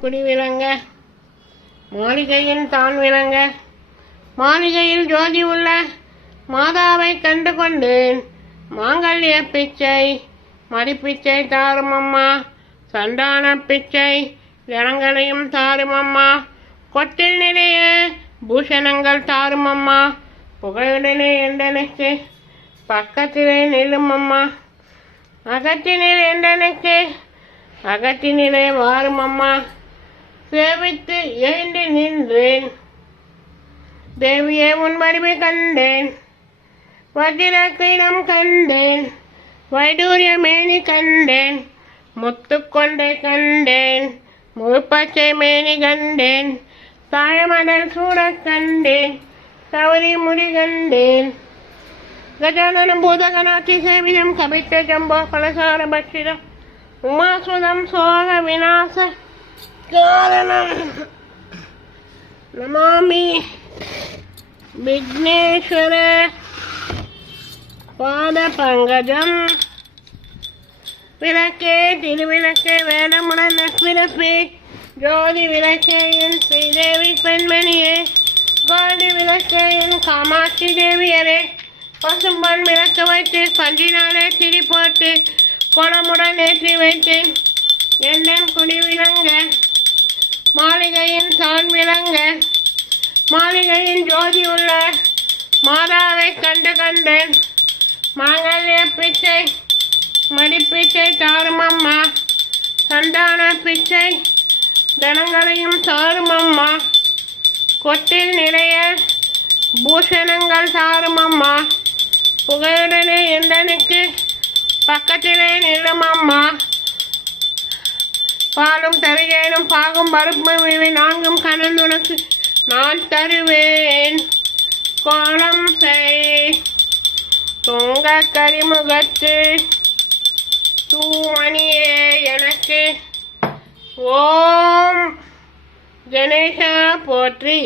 குடி விளங்க, மாளிகையில் தான் விளங்க, மாளிகையில் ஜோதி உள்ள மாதாவை கண்டு கொண்டேன். மாங்கல்ய பிச்சை மடிப்பிச்சை தாரும் அம்மா, சந்தான பிச்சை ஜனங்களையும் தாரும் அம்மா, கொட்டில் நிறைய பூஷணங்கள் தாரும் அம்மா, புகையுடனே எந்தனுக்கு பக்கத்திலே நிலும் அம்மா, அகத்தினில் எந்தனுக்கு அகத்தினிலே வாரும் அம்மா. சேவித்து எழுந்து நின்றேன், தேவியே உன் வடிவை கண்டேன், வஜ்ர கிரீடம் கண்டேன், வைடூரிய மேனி கண்டேன், முத்துக்கொண்டை கண்டேன், முழுப்பச்சை மேனி கண்டேன், தாழமடல் சூட கண்டேன், தவறி முடி கண்டேன். கஜானனம் பூதகணாதி சேவிதம் கபித்த ஜம்போ பலசார பட்சிதம் உமாசுதம் சோக விநாச காரணம் நமாமி விக்னேஸ்வர பாத பங்கஜம். விளக்கே திருவிளக்கே வேதமுடன் நட்பிறப்பே, ஜோதி விளக்கே என் ஸ்ரீதேவி பெண்மணியே, கோடி விளக்கே என் காமாட்சி தேவியரே, பசும்பொன் விளக்க வைத்து பஞ்சினாலே திரி போட்டு குளமுடன் ஏற்றி வைத்தேன். எண்ணெய் குடி விளங்க, மாளிகையின் தான் விளங்க, மாளிகையின் ஜோதி உள்ள மாதாவை கண்டு கண்டேன். மாங்கல்ய பிச்சை மடிப்பிச்சை தாரும் அம்மா, சந்தான பிச்சை தனங்களையும் தாரும் அம்மா, கொட்டில் நிறைய பூஷணங்கள் தாரும் அம்மா, புகையுடனே எந்தனுக்கு பக்கத்திலே நிலும் அம்மா. பாலும் தருகேனும் பாகும் பருப்பும் இவை நான்கும் கலந்துனக்கு நான் தருவேன். கோலம் செய் துங்க கரிமுகத்து தூமணியே எனக்கு. ஓம் கணேசா போற்றி.